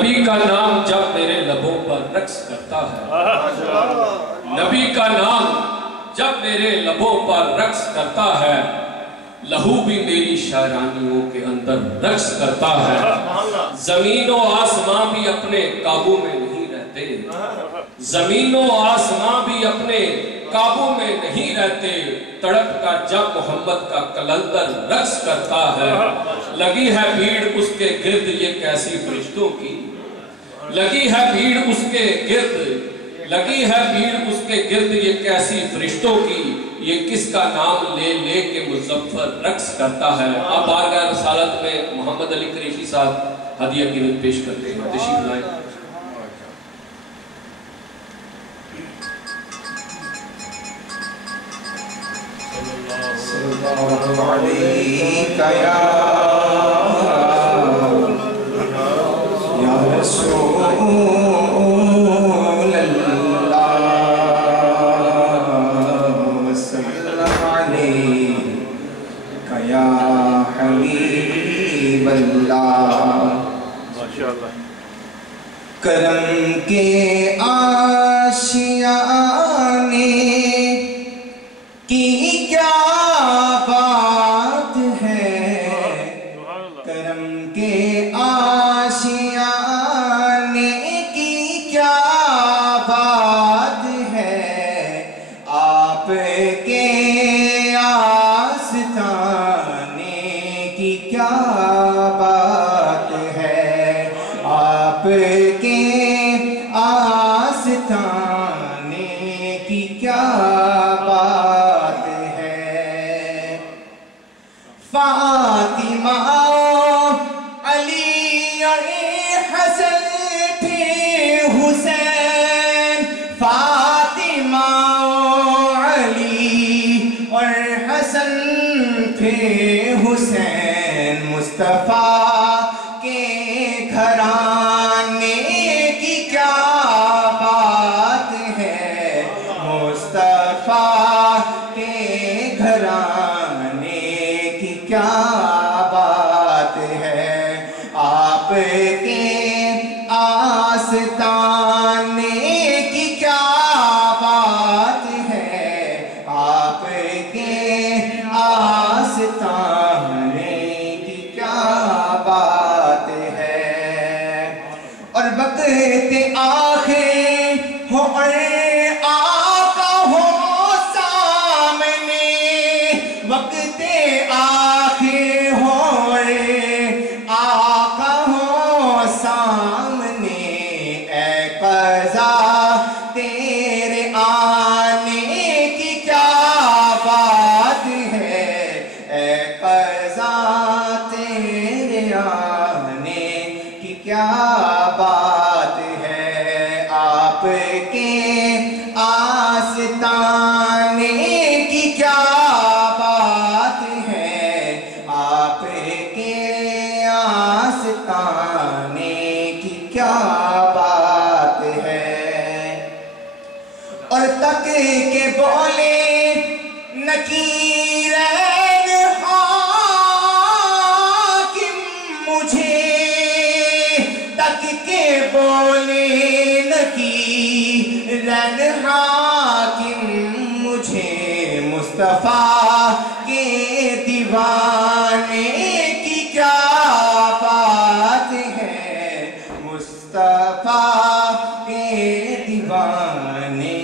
نبی کا نام جب میرے لبوں پر رقص کرتا ہے، نبی کا نام جب میرے لبوں پر رقص کرتا ہے، لہو بھی میری شاعرانیوں کے اندر رقص کرتا ہے۔ زمین و آسمان بھی اپنے قابو میں نہیں رہتے، زمین و آسمان بھی اپنے قابو میں نہیں رہتے، تڑپ کا جب محمد کا کلندر رقص کرتا ہے۔ لگی ہے بھیڑ اس کے گرد یہ کیسی فرشتوں کی، لگی ہے بھیڑ اس کے گرد، لگی ہے بھیڑ اس کے گرد یہ کیسی فرشتوں کی، یہ کس کا نام لے لے کے مظفر رقص کرتا ہے۔ اب بارگاہ رسالت میں محمد علی قریشی صاحب ہدیہ قیمت پیش کرتے ہیں، تشریف لائیں۔ صلی اللہ علیہ یا رسول اللہ، وسلم علیہ یا حبیب اللہ۔ کرم کے آشیانے کی کیا بات ہے، کرم کے آشیانے کی کیا بات ہے، آپ کے آستانے کی کیا بات ہے، آپ کے آستانے کی کیا بات ہے۔ فاطمہ علی اور حسن پھر حسین، فاطمہ علی اور حسن پھر حسین، مصطفیٰ کے گھرانے کی کیا بات ہے، مصطفیٰ کے گھرانے کی کیا بات ہے، آپ کے آستانے کی کیا بات ہے، آپ کے آستانے کی کیا بات ہے۔ اور وقت آخر ہو اور آقا ہو سامنے، وقت آخر ہو اور آقا ہو سامنے، اے قضا تیرے آنے کی کیا بات ہے، اے قضا تیرے آنے کی کیا بات ہے، آپ کے آستانے کی کیا بات ہے، آپ کے آستانے کی کیا بات ہے۔ اور تک کے بولے نکیرین حاکم مجھے، تک کے بولے نکیرین حاکم مجھے، مصطفیٰ کے دیوانے کی کیا بات ہے، مصطفیٰ کے دیوانے